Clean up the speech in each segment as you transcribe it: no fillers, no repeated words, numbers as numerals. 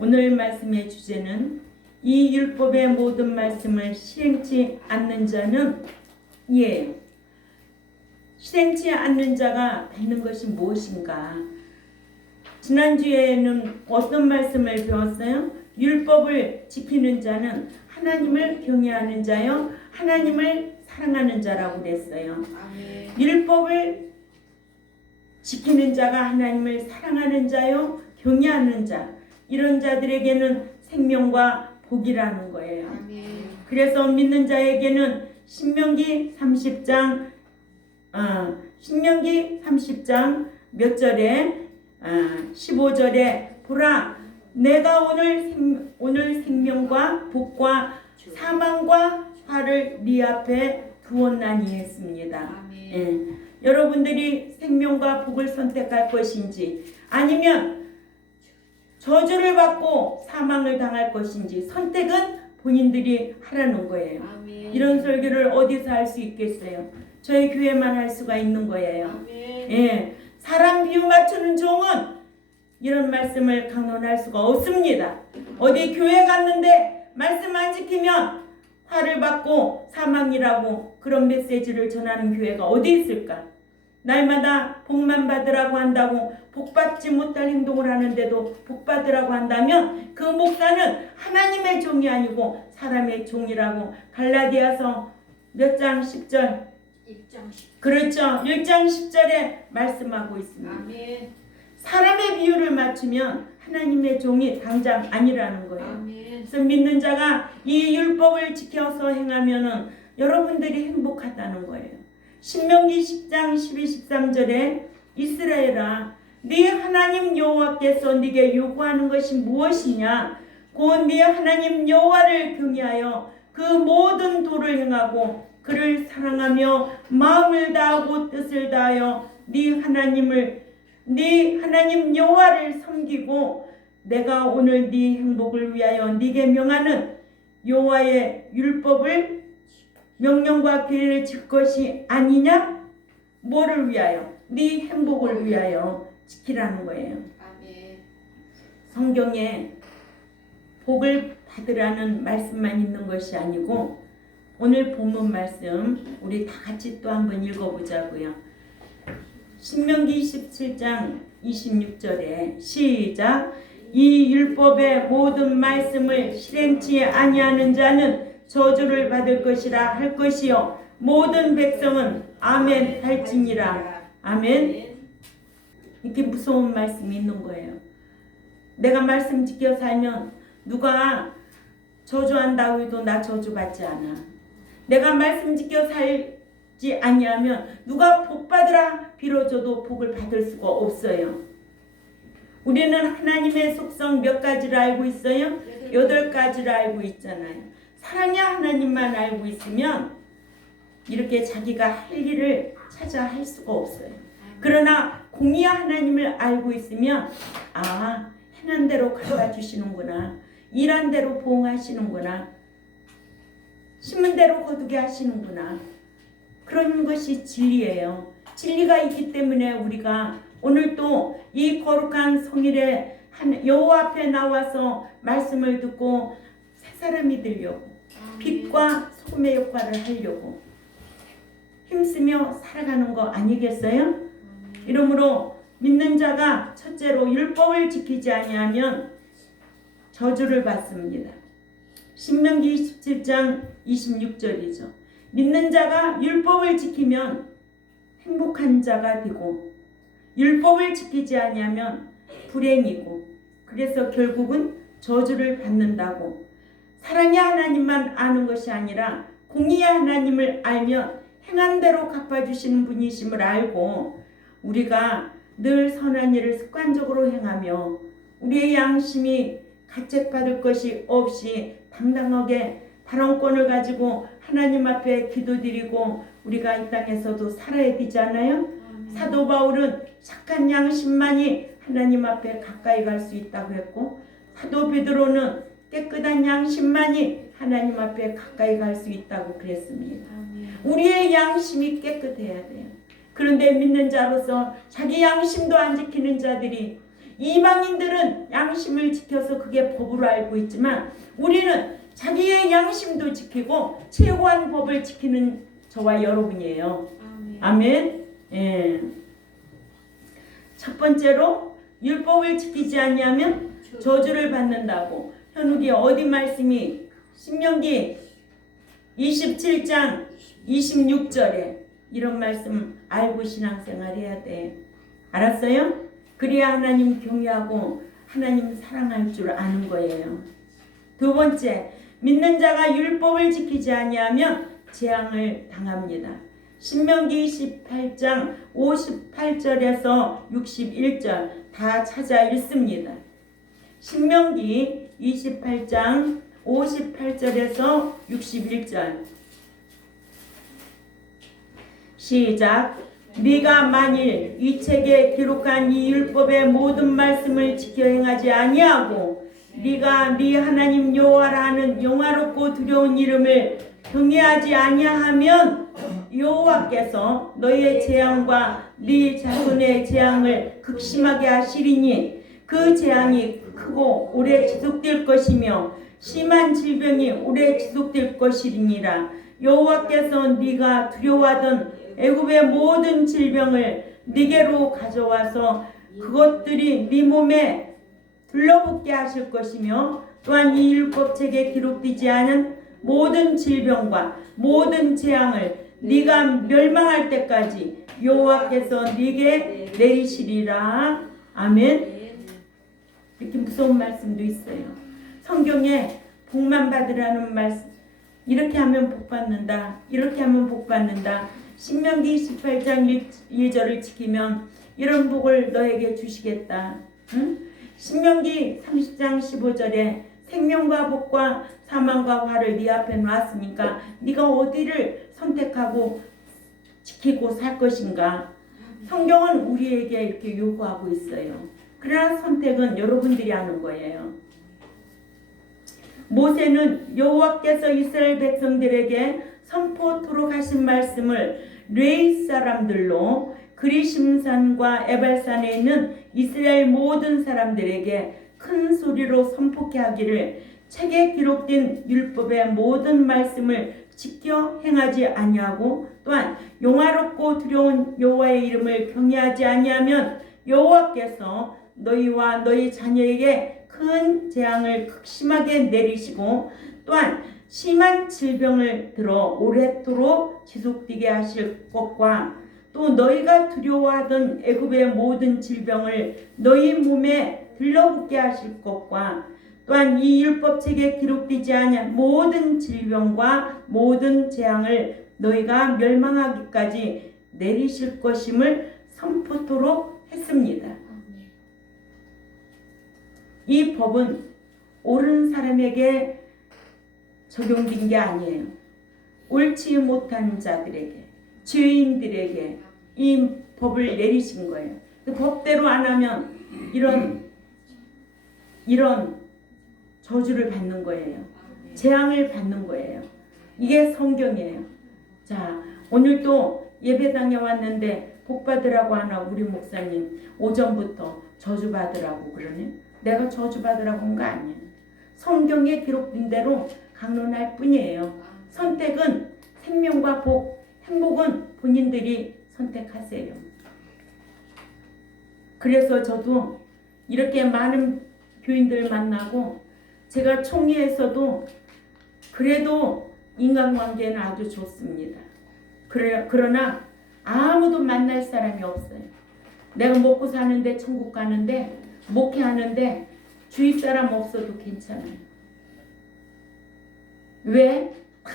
오늘 말씀의 주제는 이 율법의 모든 말씀을 실행치 않는 자는 이에요. 실행치 않는 자가 받는 것이 무엇인가? 지난주에는 어떤 말씀을 배웠어요? 율법을 지키는 자는 하나님을 경외하는 자요, 하나님을 사랑하는 자라고 그랬어요. 율법을 지키는 자가 하나님을 사랑하는 자요, 경외하는 자, 이런 자들에게는 생명과 복이라는 거예요. 그래서 믿는 자에게는 신명기 30장 몇 절에 15절에 보라, 내가 오늘 생명과 복과 사망과 화를 네 앞에 두었나니 했습니다. 예. 여러분들이 생명과 복을 선택할 것인지 아니면 저주를 받고 사망을 당할 것인지 선택은 본인들이 하라는 거예요. 이런 설교를 어디서 할 수 있겠어요? 저희 교회만 할 수가 있는 거예요. 예. 사람 비유 맞추는 종은 이런 말씀을 강론할 수가 없습니다. 어디 교회 갔는데 말씀 안 지키면 화를 받고 사망이라고 그런 메시지를 전하는 교회가 어디 있을까? 날마다 복만 받으라고 한다고 복받지 못할 행동을 하는데도 복받으라고 한다면 그 목사는 하나님의 종이 아니고 사람의 종이라고 갈라디아서 몇 장 10절 1장 10절. 그렇죠. 1장 10절에 말씀하고 있습니다. 아멘. 사람의 비유를 맞추면 하나님의 종이 당장 아니라는 거예요. 아멘. 그래서 믿는 자가 이 율법을 지켜서 행하면은 여러분들이 행복하다는 거예요. 신명기 10장 12, 13절에 이스라엘아, 네 하나님 여호와께서 네게 요구하는 것이 무엇이냐? 곧 네 하나님 여호와를 경외하여 그 모든 도를 행하고 그를 사랑하며 마음을 다하고 뜻을 다하여 네 하나님 여호와를 섬기고 내가 오늘 네 행복을 위하여 네게 명하는 여호와의 율법을 명령과 규례를 지킬 것이 아니냐? 뭐를 위하여? 네 행복을 위하여 지키라는 거예요. 아멘. 성경에 복을 받으라는 말씀만 있는 것이 아니고 오늘 본문 말씀 우리 다 같이 또 한번 읽어보자고요. 신명기 17장 26절에 시작. 이 율법의 모든 말씀을 실행치 아니하는 자는 저주를 받을 것이라 할 것이요 모든 백성은 아멘 할지니라. 아멘. 이렇게 무서운 말씀이 있는 거예요. 내가 말씀 지켜 살면 누가 저주한다고 해도 나 저주받지 않아. 내가 말씀 지켜 살지 아니하면 누가 복 받으라 빌어줘도 복을 받을 수가 없어요. 우리는 하나님의 속성 몇 가지를 알고 있어요? 8가지를 알고 있잖아요. 사랑의 하나님만 알고 있으면 이렇게 자기가 할 일을 찾아 할 수가 없어요. 그러나 공의의 하나님을 알고 있으면 행한 대로 갚아주시는구나, 일한 대로 보응하시는구나, 심은 대로 거두게 하시는구나, 그런 것이 진리예요. 진리가 있기 때문에 우리가 오늘 또 이 거룩한 성일에 여호와 앞에 나와서 말씀을 듣고 새 사람이 되려고 빛과 소금의 역할을 하려고 힘쓰며 살아가는 거 아니겠어요? 이러므로 믿는 자가 첫째로 율법을 지키지 아니하면 저주를 받습니다. 신명기 17장 26절이죠. 믿는 자가 율법을 지키면 행복한 자가 되고 율법을 지키지 아니하면 불행이고 그래서 결국은 저주를 받는다고. 사랑의 하나님만 아는 것이 아니라 공의의 하나님을 알면 행한 대로 갚아주시는 분이심을 알고 우리가 늘 선한 일을 습관적으로 행하며 우리의 양심이 가책받을 것이 없이 당당하게 발언권을 가지고 하나님 앞에 기도드리고 우리가 이 땅에서도 살아야 되지 않아요? 사도 바울은 착한 양심만이 하나님 앞에 가까이 갈 수 있다고 했고 사도 베드로는 깨끗한 양심만이 하나님 앞에 가까이 갈 수 있다고 그랬습니다. 우리의 양심이 깨끗해야 돼요. 그런데 믿는 자로서 자기 양심도 안 지키는 자들이 이방인들은 양심을 지켜서 그게 법으로 알고 있지만 우리는 자기의 양심도 지키고 최고한 법을 지키는 저와 여러분이에요. 아멘. 예. 첫 번째로 율법을 지키지 아니하면 저주를 받는다고. 현욱이 어디 말씀이 신명기 27장 26절에 이런 말씀 알고 신앙생활 해야 돼. 알았어요? 그래야 하나님 경외하고 하나님 사랑할 줄 아는 거예요. 두 번째, 믿는 자가 율법을 지키지 아니하면 재앙을 당합니다. 신명기 28장 58절에서 61절 다 찾아 읽습니다. 신명기 28장 58절에서 61절 시작. 네가 만일 이 책에 기록한 이 율법의 모든 말씀을 지켜 행하지 아니하고 네가 네 하나님 여호와라 하는 영화롭고 두려운 이름을 경외하지 아니하면 여호와께서 너의 재앙과 네 자손의 재앙을 극심하게 하시리니 그 재앙이 크고 오래 지속될 것이며 심한 질병이 오래 지속될 것이니라. 여호와께서 네가 두려워하던 애굽의 모든 질병을 네게로 가져와서 그것들이 네 몸에 들러붙게 하실 것이며 또한 이 율법책에 기록되지 않은 모든 질병과 모든 재앙을 네가 멸망할 때까지 여호와께서 네게 내리시리라. 아멘. 이렇게 무서운 말씀도 있어요. 성경에 복만 받으라는 말씀, 이렇게 하면 복 받는다, 이렇게 하면 복 받는다. 신명기 28장 1절을 지키면 이런 복을 너에게 주시겠다. 응? 신명기 30장 15절에 생명과 복과 사망과 화를 네 앞에 놨으니까 네가 어디를 선택하고 지키고 살 것인가. 성경은 우리에게 이렇게 요구하고 있어요. 그러나 선택은 여러분들이 하는 거예요. 모세는 여호와께서 이스라엘 백성들에게 선포토록 하신 말씀을 레위 사람들로 그리심산과 에발산에 있는 이스라엘 모든 사람들에게 큰 소리로 선포케 하기를 책에 기록된 율법의 모든 말씀을 지켜 행하지 아니하고 또한 영화롭고 두려운 여호와의 이름을 경외하지 아니하면 여호와께서 너희와 너희 자녀에게 큰 재앙을 극심하게 내리시고 또한 심한 질병을 들어 오랫도록 지속되게 하실 것과 또 너희가 두려워하던 애굽의 모든 질병을 너희 몸에 들러붙게 하실 것과 또한 이 율법책에 기록되지 않은 모든 질병과 모든 재앙을 너희가 멸망하기까지 내리실 것임을 선포토록 했습니다. 이 법은 옳은 사람에게 적용된 게 아니에요. 옳지 못한 자들에게, 죄인들에게 이 법을 내리신 거예요. 그 법대로 안 하면 이런 저주를 받는 거예요. 재앙을 받는 거예요. 이게 성경이에요. 자, 오늘 또 예배당에 왔는데 복 받으라고 하나 우리 목사님 오전부터 저주 받으라고 그러네. 내가 저주 받으라고 한 거 아니에요. 성경에 기록된 대로 강론할 뿐이에요. 선택은 생명과 복, 행복은 본인들이 선택하세요. 그래서 저도 이렇게 많은 교인들 만나고 제가 총회에서도 그래도 인간관계는 아주 좋습니다. 그러나 아무도 만날 사람이 없어요. 내가 먹고 사는데 천국 가는데 목회하는데 주위 사람 없어도 괜찮아요. 왜? 다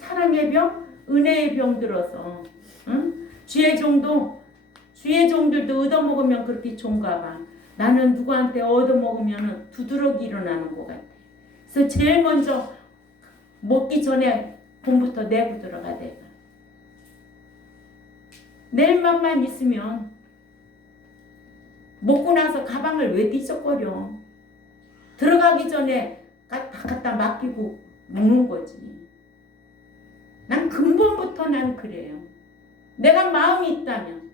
사랑의 병, 은혜의 병 들어서 응? 주의 종들도 얻어먹으면 그렇게 좋은가 봐. 나는 누구한테 얻어먹으면 두드러기 일어나는 것 같아. 그래서 제일 먼저 먹기 전에 돈부터 내고 들어가야 돼. 내일만만 있으면 먹고 나서 가방을 왜 뒤적거려. 들어가기 전에 다 갖다 맡기고 먹는 거지. 난 근본부터 난 그래요. 내가 마음이 있다면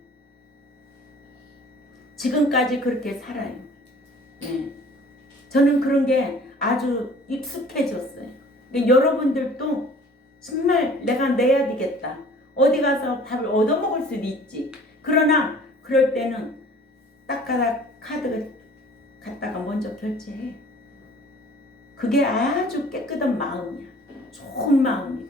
지금까지 그렇게 살아요. 예. 저는 그런 게 아주 익숙해졌어요. 그러니까 여러분들도 정말 내가 내야 되겠다. 어디 가서 밥을 얻어먹을 수도 있지. 그러나 그럴 때는 딱가닥 카드 갖다가 먼저 결제해. 그게 아주 깨끗한 마음이야. 좋은 마음이고.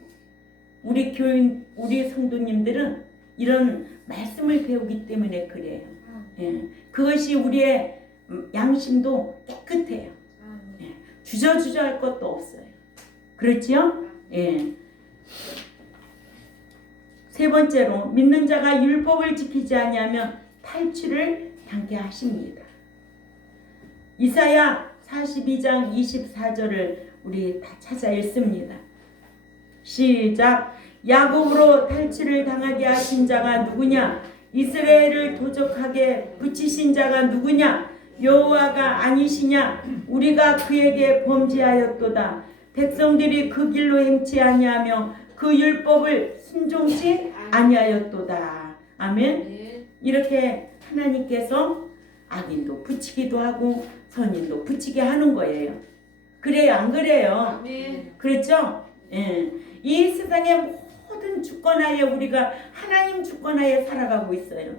우리 교인, 우리 성도님들은 이런 말씀을 배우기 때문에 그래요. 예. 그것이 우리의 양심도 깨끗해요. 예. 주저주저 할 것도 없어요. 그렇지요? 예. 세 번째로 믿는 자가 율법을 지키지 아니하면 탈취를 당케 하십니다. 이사야 42장 24절을 우리 다 찾아 읽습니다. 시작. 야곱으로 탈취를 당하게 하신 자가 누구냐? 이스라엘을 도적하게 붙이신 자가 누구냐? 여호와가 아니시냐? 우리가 그에게 범죄하였도다. 백성들이 그 길로 행치 아니하며 그 율법을 순종치 아니하였도다. 아멘. 이렇게 하나님께서 악인도 붙이기도 하고 선인도 붙이게 하는 거예요. 그래요, 안 그래요? 그렇죠? 예. 이 세상의 모든 주권하에 우리가 하나님 주권하에 살아가고 있어요.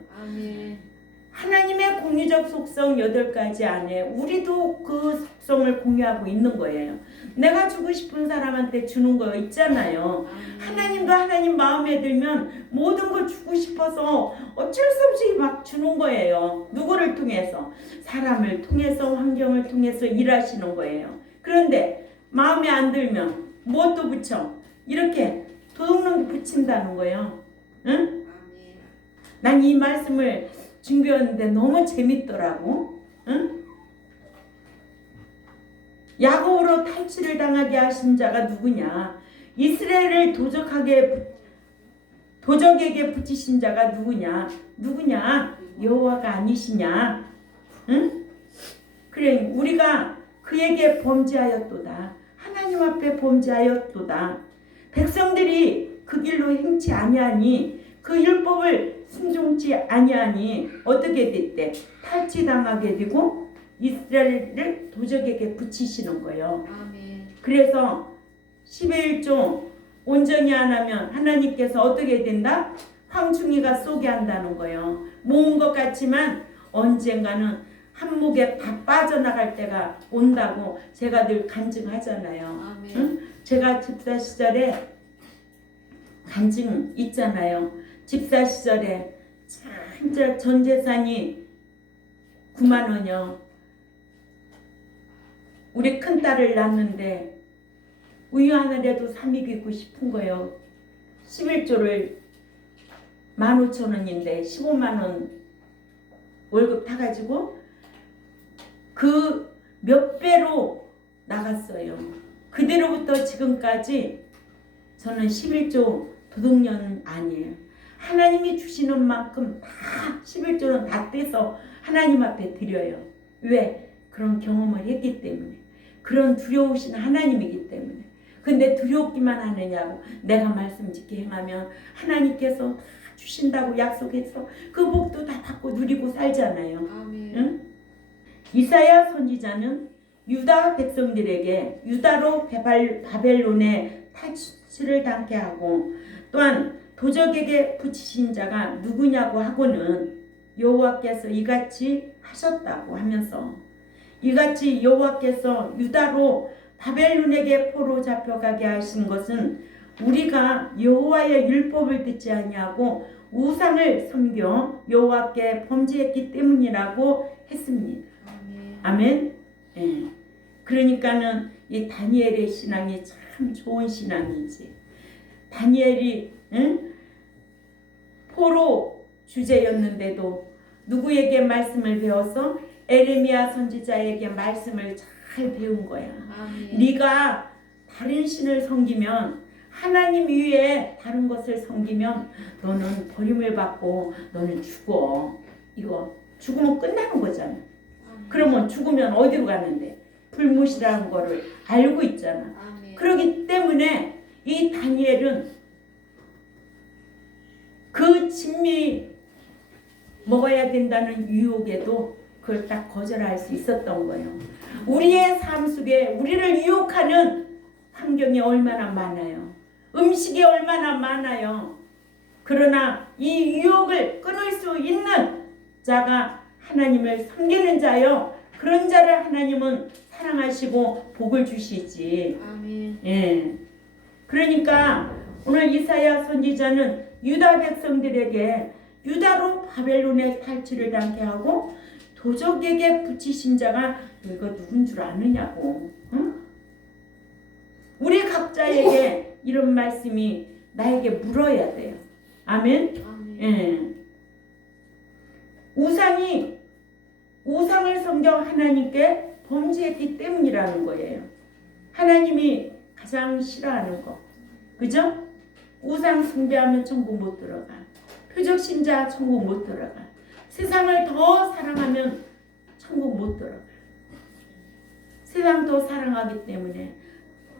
하나님의 공유적 속성 8가지 안에 우리도 그 속성을 공유하고 있는 거예요. 내가 주고 싶은 사람한테 주는 거 있잖아요. 하나님도 하나님 마음에 들면 모든 걸 주고 싶어서 어쩔 수 없이 막 주는 거예요. 누구를 통해서? 사람을 통해서, 환경을 통해서 일하시는 거예요. 그런데 마음에 안 들면 무엇도 붙여? 이렇게 도둑놈 붙인다는 거예요. 응? 난 이 말씀을 준비했는데 너무 재밌더라고. 응? 야곱으로 탈취를 당하게 하신 자가 누구냐? 이스라엘을 도적에게 붙이신 자가 누구냐? 누구냐? 여호와가 아니시냐? 응? 그래, 우리가 그에게 범죄하였도다. 하나님 앞에 범죄하였도다. 백성들이 그 길로 행치 아니하니 그 율법을 순종치 아니하니 어떻게 됐대? 탈취당하게 되고 이스라엘을 도적에게 붙이시는 거예요. 그래서 11조 온전히 안 하면 하나님께서 어떻게 된다? 황충이가 쏘게 한다는 거예요. 모은 것 같지만 언젠가는 한목에 다 빠져나갈 때가 온다고 제가 늘 간증하잖아요. 응? 제가 집사 시절에 간증 있잖아요. 집사 시절에 진짜 전 재산이 9만 원이요. 우리 큰딸을 낳는데 우유 하나라도 삼익이고 싶은 거예요. 11조를 15,000원인데 15만 원 월급 타가지고 그 몇 배로 나갔어요. 그대로부터 지금까지 저는 11조 도둑년 아니에요. 하나님이 주시는 만큼 다 11조는 다 떼서 하나님 앞에 드려요. 왜? 그런 경험을 했기 때문에. 그런 두려우신 하나님이기 때문에. 근데 두렵기만 하느냐고. 내가 말씀 짓게 행하면 하나님께서 다 주신다고 약속해서 그 복도 다 받고 누리고 살잖아요. 응? 이사야 선지자는 유다 백성들에게 유다로 바벨론에 탈취를 당케 하고 또한 도적에게 붙이신 자가 누구냐고 하고는 여호와께서 이같이 하셨다고 하면서 이같이 여호와께서 유다로 바벨론에게 포로 잡혀가게 하신 것은 우리가 여호와의 율법을 듣지 아니하고 우상을 섬겨 여호와께 범죄했기 때문이라고 했습니다. 아멘. 예. 그러니까는 이 다니엘의 신앙이 참 좋은 신앙이지. 다니엘이 포로 주제였는데도 누구에게 말씀을 배워서 에레미야 선지자에게 말씀을 잘 배운 거야. 네가 다른 신을 섬기면 하나님 위에 다른 것을 섬기면 너는 버림을 받고 너는 죽어. 이거 죽으면 끝나는 거잖아. 그러면 죽으면 어디로 가는데? 불못이라는 거를 알고 있잖아. 그렇기 때문에 이 다니엘은 그 진미 먹어야 된다는 유혹에도 그 그걸 딱 거절할 수 있었던 거예요. 우리의 삶 속에 우리를 유혹하는 환경이 얼마나 많아요. 음식이 얼마나 많아요. 그러나 이 유혹을 끊을 수 있는 자가 하나님을 섬기는 자요. 그런 자를 하나님은 사랑하시고 복을 주시지. 아멘. 예. 그러니까 오늘 이사야 선지자는 유다 백성들에게 유다로 바벨론에 탈취를 당케 하고 도적에게 붙이신 자가 너희가 누군 줄 아느냐고. 응? 우리 각자에게 이런 말씀이 나에게 물어야 돼요. 아멘. 아멘. 예. 우상을 섬겨 하나님께 범죄했기 때문이라는 거예요. 하나님이 가장 싫어하는 거. 그죠? 우상 숭배하면 천국 못 들어가. 표적신자 천국 못 들어가. 세상을 더 사랑하면 천국 못 들어가. 세상 더 사랑하기 때문에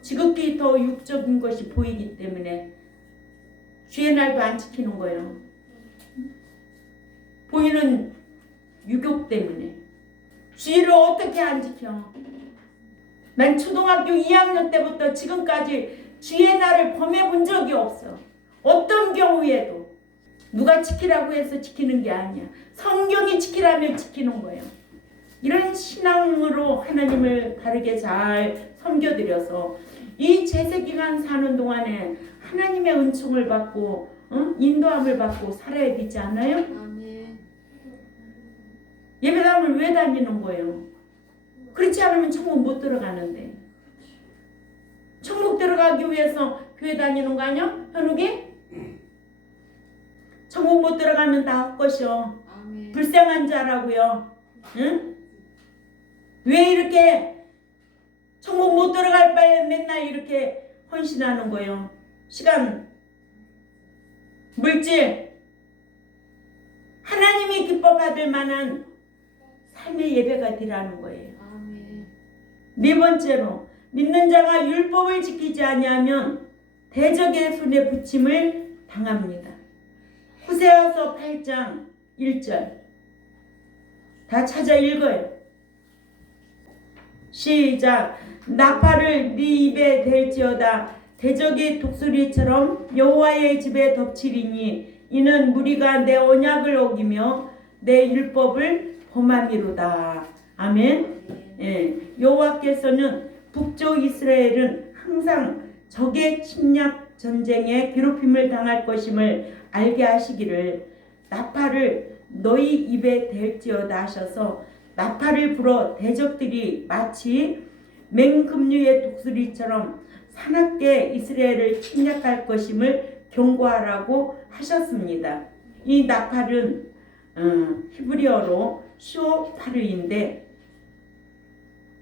지극히 더 육적인 것이 보이기 때문에 주의 날도 안 지키는 거예요. 보이는 유욕 때문에. 주의를 어떻게 안 지켜? 난 초등학교 2학년 때부터 지금까지 주의 날을 범해 본 적이 없어. 어떤 경우에도 누가 지키라고 해서 지키는 게 아니야. 성경이 지키라면 지키는 거예요. 이런 신앙으로 하나님을 바르게 잘 섬겨드려서 이 제세기간 사는 동안에 하나님의 은총을 받고 인도함을 받고 살아야 되지 않나요? 아멘. 예배당을 왜 다니는 거예요? 그렇지 않으면 천국 못 들어가는데. 천국 들어가기 위해서 교회 다니는 거 아니야? 현욱이? 천국 못 들어가면 다 헛것이요. 아멘. 불쌍한 자라고요. 응? 왜 이렇게 천국 못 들어갈 바에 맨날 이렇게 헌신하는 거예요? 시간, 물질, 하나님이 기뻐 받을 만한 삶의 예배가 되라는 거예요. 아멘. 네 번째로 믿는 자가 율법을 지키지 아니하면 대적의 손에 붙임을 당합니다. 호세아서 8장 1절 다 찾아 읽어요. 시작. 나팔을 네 입에 댈지어다. 대적의 독수리처럼 여호와의 집에 덮치리니 이는 무리가 내 언약을 어기며 내 율법을 범함이로다. 아멘. 예, 여호와께서는 북쪽 이스라엘은 항상 적의 침략 전쟁에 괴롭힘을 당할 것임을 알게 하시기를 나팔을 너희 입에 댈지어다 하셔서 나팔을 불어 대적들이 마치 맹금류의 독수리처럼 사납게 이스라엘을 침략할 것임을 경고하라고 하셨습니다. 이 나팔은 히브리어로 쇼파르인데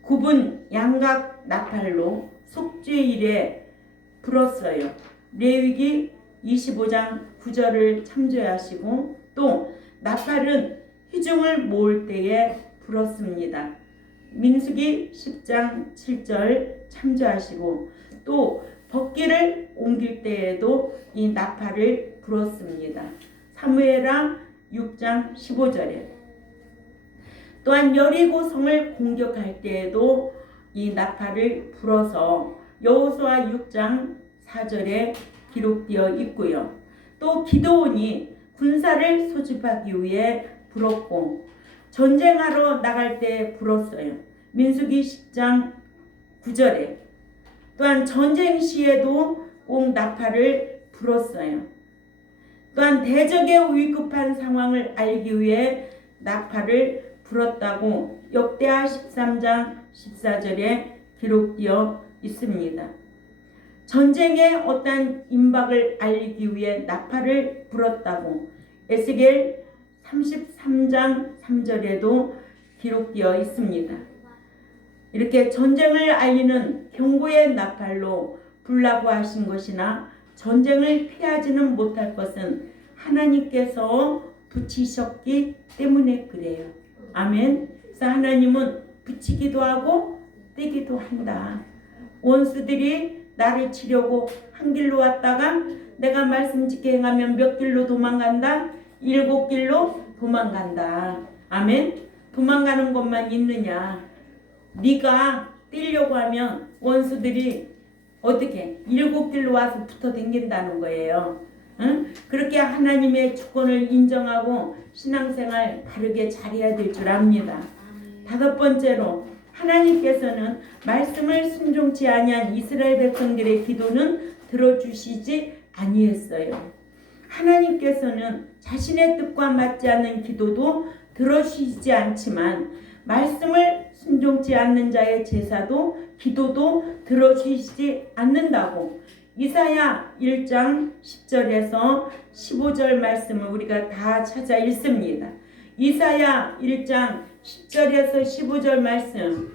굽은 양각 나팔로 속죄일에 불었어요. 레위기 25장 9절을 참조하시고 또 나팔은 희중을 모을 때에 불었습니다. 민수기 10장 7절 참조하시고 또 법궤를 옮길 때에도 이 나팔을 불었습니다. 사무엘하 6장 15절에 또한 여리고 성을 공격할 때에도 이 나팔을 불어서 여호수아 6장 4절에 기록되어 있고요. 또 기드온이 군사를 소집하기 위해 불었고 전쟁하러 나갈 때 불었어요. 민수기 10장 9절에 또한 전쟁 시에도 꼭 나팔을 불었어요. 또한 대적의 위급한 상황을 알기 위해 나팔을 불었다고 역대하 13장 14절에 기록되어 있습니다. 전쟁의 어떤 임박을 알리기 위해 나팔을 불었다고 에스겔 33장 3절에도 기록되어 있습니다. 이렇게 전쟁을 알리는 경고의 나팔로 불라고 하신 것이나 전쟁을 피하지는 못할 것은 하나님께서 붙이셨기 때문에 그래요. 아멘. 그래서 하나님은 붙이기도 하고 떼기도 한다. 원수들이 나를 치려고 한 길로 왔다가 내가 말씀 지켜 행하면 몇 길로 도망간다? 7길로 도망간다. 아멘. 도망가는 것만 있느냐. 네가 뛰려고 하면 원수들이 어떻게 7길로 와서 붙어 댕긴다는 거예요. 응? 그렇게 하나님의 주권을 인정하고 신앙생활 바르게 잘해야 될 줄 압니다. 다섯 번째로 하나님께서는 말씀을 순종치 아니한 이스라엘 백성들의 기도는 들어주시지 아니했어요. 하나님께서는 자신의 뜻과 맞지 않는 기도도 들어주시지 않지만 말씀을 순종치 않는 자의 제사도 기도도 들어주시지 않는다고 이사야 1장 10절에서 15절 말씀을 우리가 다 찾아 읽습니다. 이사야 1장 10절에서 15절 말씀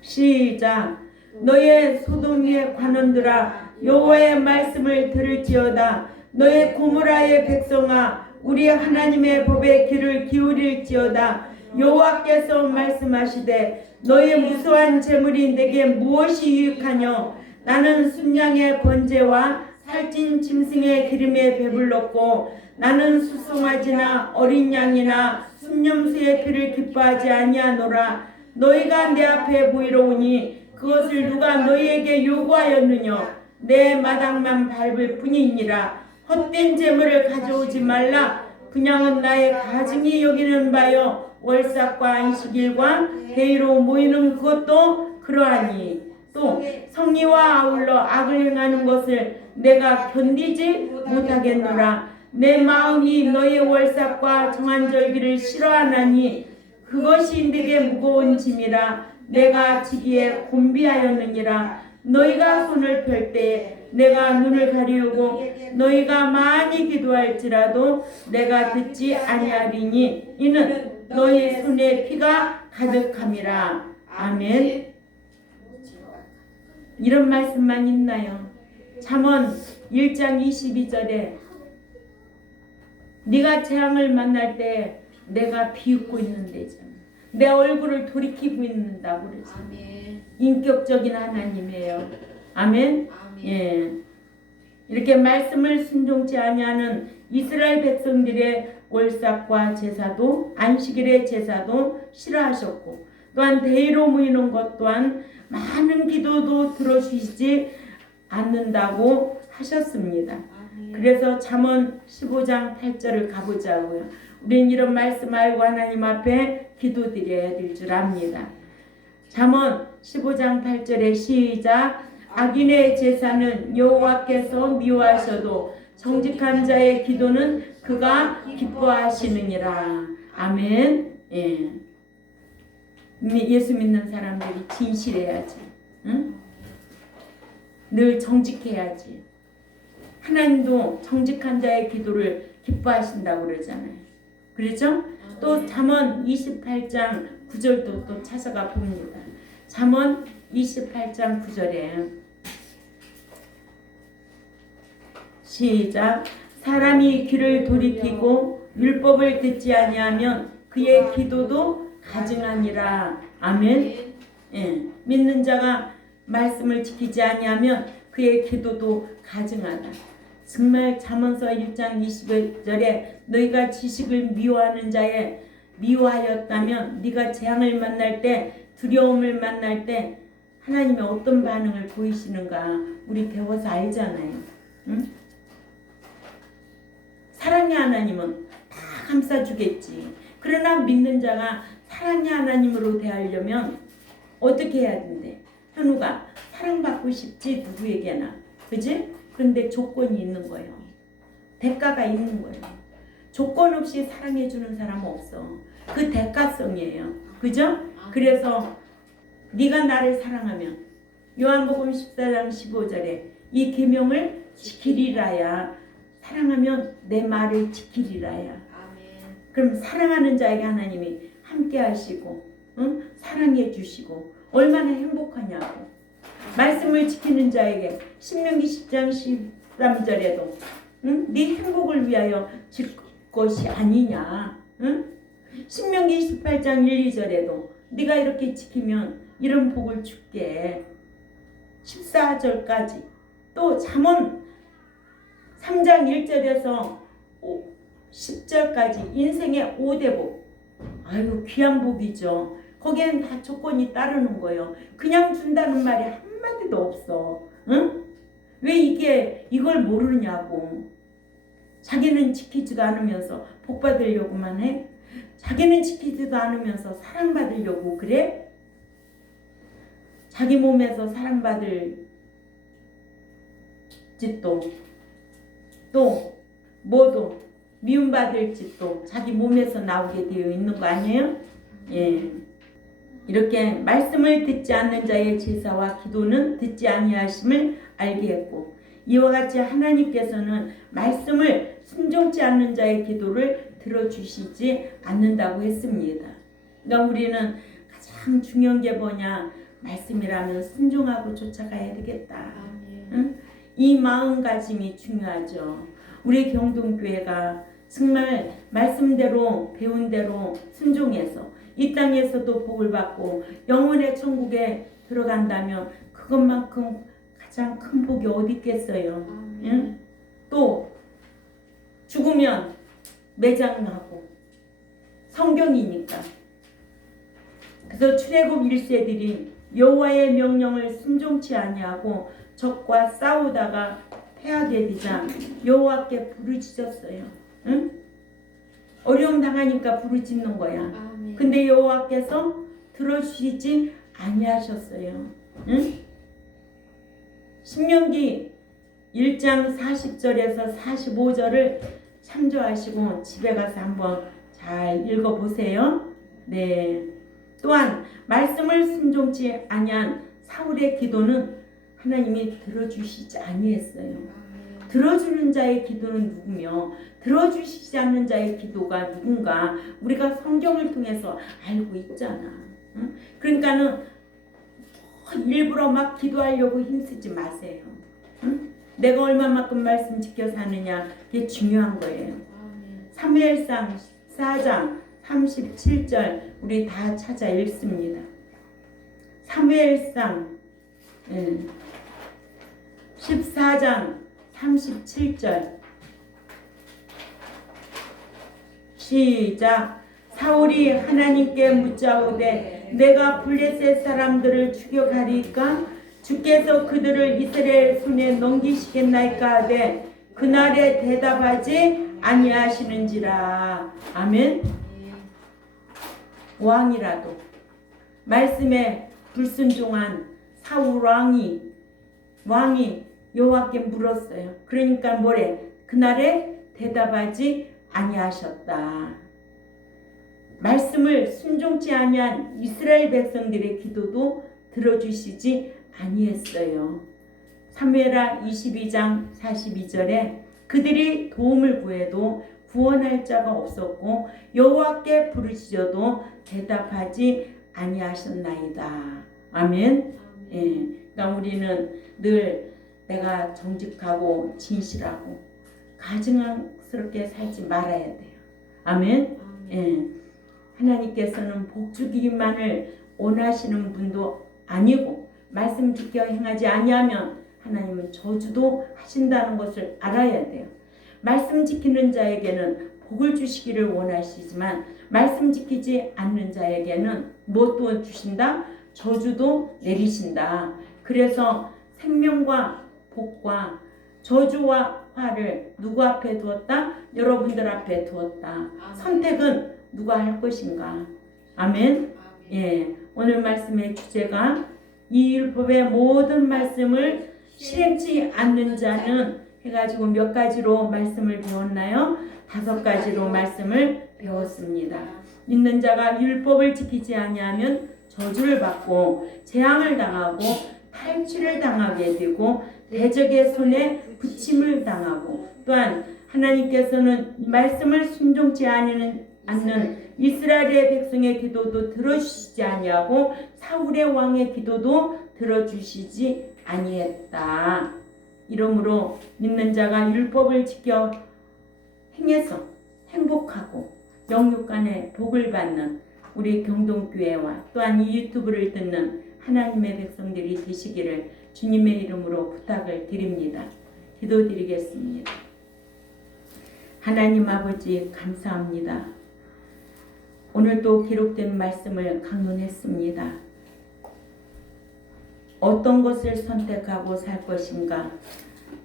시작. 너의 소돔의 관원들아 여호와의 말씀을 들을지어다. 너의 고무라의 백성아 우리 하나님의 법에 귀를 기울일지어다. 여호와께서 말씀하시되 너의 무수한 재물이 내게 무엇이 유익하뇨. 나는 순양의 번제와 살찐 짐승의 기름에 배불렀고 나는 수송아지나 어린 양이나 순념수의 피를 기뻐하지 아니하노라. 너희가 내 앞에 보이러 오니 그것을 누가 너희에게 요구하였느냐. 내 마당만 밟을 뿐이니라. 헛된 재물을 가져오지 말라. 그냥은 나의 가증이 여기는 바요 월삭과 안식일과 대의로 모이는 그것도 그러하니 또 성리와 아울러 악을 행하는 것을 내가 견디지 못하겠노라. 내 마음이 너의 월삭과 정한 절기를 싫어하나니 그것이 내게 무거운 짐이라. 내가 지기에 곤비하였느니라. 너희가 손을 펼 때에 내가 눈을 가리우고 너희가 많이 기도할지라도 내가 듣지 아니하리니 이는 너희 손에 피가 가득함이라. 아멘. 이런 말씀만 있나요? 잠언 1장 22절에 네가 재앙을 만날 때 내가 비웃고 있는 데잖아. 내 얼굴을 돌이키고 있는다고 그러죠. 인격적인 하나님이에요. 아멘. 예. 이렇게 말씀을 순종치 아니하는 이스라엘 백성들의 월삭과 제사도 안식일의 제사도 싫어하셨고 또한 대의로 모이는 것 또한 많은 기도도 들어주시지 않는다고 하셨습니다. 그래서 잠언 15장 8절을 가보자고요. 우린 이런 말씀 알고 하나님 앞에 기도드려야 될 줄 압니다. 잠언 15장 8절에 시작. 악인의 제사는 여호와께서 미워하셔도 정직한 자의 기도는 그가 기뻐하시느니라. 아멘. 예. 예수 믿는 사람들이 진실해야지. 응? 늘 정직해야지. 하나님도 정직한 자의 기도를 기뻐하신다고 그러잖아요. 그렇죠? 또 잠언 28장 9절도 또 찾아가 봅니다. 잠언 28장 9절에 시작. 사람이 귀를 돌이키고 율법을 듣지 아니하면 그의 기도도 가증하니라. 아멘. 예. 믿는 자가 말씀을 지키지 아니하면 그의 기도도 가증하다. 정말 잠언서 1장 20절에 너희가 지식을 미워하는 자에 미워하였다면 네가 재앙을 만날 때 두려움을 만날 때 하나님이 어떤 반응을 보이시는가 우리 배워서 알잖아요. 응? 사랑의 하나님은 다 감싸주겠지. 그러나 믿는 자가 사랑의 하나님으로 대하려면 어떻게 해야 된대? 현우가 사랑받고 싶지 누구에게나. 그지? 그런데 조건이 있는 거예요. 대가가 있는 거예요. 조건 없이 사랑해주는 사람은 없어. 그 대가성이에요. 그죠? 그래서 네가 나를 사랑하면 요한복음 14장 15절에 이 계명을 지키리라야. 사랑하면 내 말을 지키리라야. 그럼 사랑하는 자에게 하나님이 함께 하시고 응? 사랑해 주시고 얼마나 행복하냐고. 말씀을 지키는 자에게 신명기 10장 13절에도 응? 네 행복을 위하여 질 것이 아니냐. 응? 신명기 18장 1, 2절에도 네가 이렇게 지키면 이런 복을 줄게. 14절까지 또 잠언 3장 1절에서 10절까지 인생의 5대 복. 아유 귀한 복이죠. 거기엔 다 조건이 따르는 거예요. 그냥 준다는 말이 한마디도 없어. 응? 왜 이걸 모르냐고. 자기는 지키지도 않으면서 복 받으려고만 해? 자기는 지키지도 않으면서 사랑받으려고 그래? 자기 몸에서 사랑받을 짓도 또 뭐도 미움받을 짓도 자기 몸에서 나오게 되어 있는 거 아니에요? 예. 이렇게 말씀을 듣지 않는 자의 제사와 기도는 듣지 아니하심을 알게 했고 이와 같이 하나님께서는 말씀을 순종치 않는 자의 기도를 들어주시지 않는다고 했습니다. 그러니까 우리는 가장 중요한 게 뭐냐? 말씀이라면 순종하고 쫓아가야 되겠다. 응? 이 마음가짐이 중요하죠. 우리 경동교회가 정말 말씀대로 배운 대로 순종해서 이 땅에서도 복을 받고 영혼의 천국에 들어간다면 그것만큼 가장 큰 복이 어디 있겠어요. 응? 또 죽으면 매장하고 성경이니까. 그래서 출애굽 1세들이 여호와의 명령을 순종치 아니하고 적과 싸우다가 패하게 되자 여호와께 부르짖었어요. 응? 어려움 당하니까 부르짖는 거야. 근데 여호와께서 들어주시지 아니하셨어요. 응? 신명기 1장 40절에서 45절을 참조하시고 집에 가서 한번 잘 읽어보세요. 네. 또한 말씀을 순종치 아니한 사울의 기도는 하나님이 들어주시지 아니했어요. 들어주는 자의 기도는 누구며 들어주시지 않는 자의 기도가 누군가 우리가 성경을 통해서 알고 있잖아. 응? 그러니까는 일부러 막 기도하려고 힘쓰지 마세요. 응? 내가 얼마만큼 말씀 지켜 사느냐 그게 중요한 거예요. 사무엘상 4장 37절 우리 다 찾아 읽습니다. 사무엘상 14장 37절 시작. 사울이 하나님께 묻자오되 내가 블레셋 사람들을 죽여가리까 주께서 그들을 이스라엘 손에 넘기시겠나이까 하되 그날에 대답하지 아니하시는지라. 아멘. 왕이라도 말씀에 불순종한 사울 왕이 여호와께 물었어요. 그러니까 뭐래? 그날에 대답하지 아니하셨다. 말씀을 순종치 아니한 이스라엘 백성들의 기도도 들어주시지 아니했어요. 사무엘하 22장 42절에 그들이 도움을 구해도 구원할 자가 없었고 여호와께 부르짖어도 대답하지 아니하셨나이다. 아멘. 예. 그러니까 우리는 늘 내가 정직하고 진실하고 가증스럽게 살지 말아야 돼요. 아멘. 예. 하나님께서는 복 주기만을 원하시는 분도 아니고 말씀 지켜 행하지 아니하면 하나님은 저주도 하신다는 것을 알아야 돼요. 말씀 지키는 자에게는 복을 주시기를 원하시지만 말씀 지키지 않는 자에게는 무엇도 주신다? 저주도 내리신다. 그래서 생명과 복과 저주와 화를 누구 앞에 두었다? 여러분들 앞에 두었다. 선택은 누가 할 것인가? 아멘. 예, 오늘 말씀의 주제가 이 율법의 모든 말씀을 실행치 않는 자는 해가지고 몇 가지로 말씀을 배웠나요? 5가지로 말씀을 배웠습니다. 믿는 자가 율법을 지키지 아니하면 저주를 받고 재앙을 당하고 탈취를 당하게 되고 대적의 손에 붙임을 당하고 또한 하나님께서는 말씀을 순종치 않는 이스라엘의 백성의 기도도 들어주시지 아니하고 사울의 왕의 기도도 들어주시지 아니했다. 이러므로 믿는 자가 율법을 지켜 행해서 행복하고 영육간에 복을 받는 우리 경동교회와 또한 이 유튜브를 듣는 하나님의 백성들이 되시기를 주님의 이름으로 부탁을 드립니다. 기도드리겠습니다. 하나님 아버지 감사합니다. 오늘도 기록된 말씀을 강론했습니다. 어떤 것을 선택하고 살 것인가?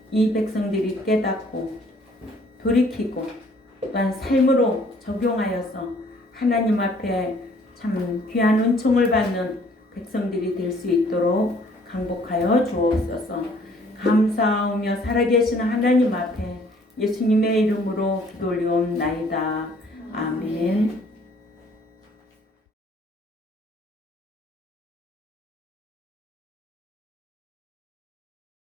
이 백성들이 깨닫고 돌이키고 또한 삶으로 적용하여서 하나님 앞에 참 귀한 은총을 받는 백성들이 될 수 있도록 강복하여 주옵소서. 감사하며 살아계신 하나님 앞에 예수님의 이름으로 기도 올리옵나이다. 아멘.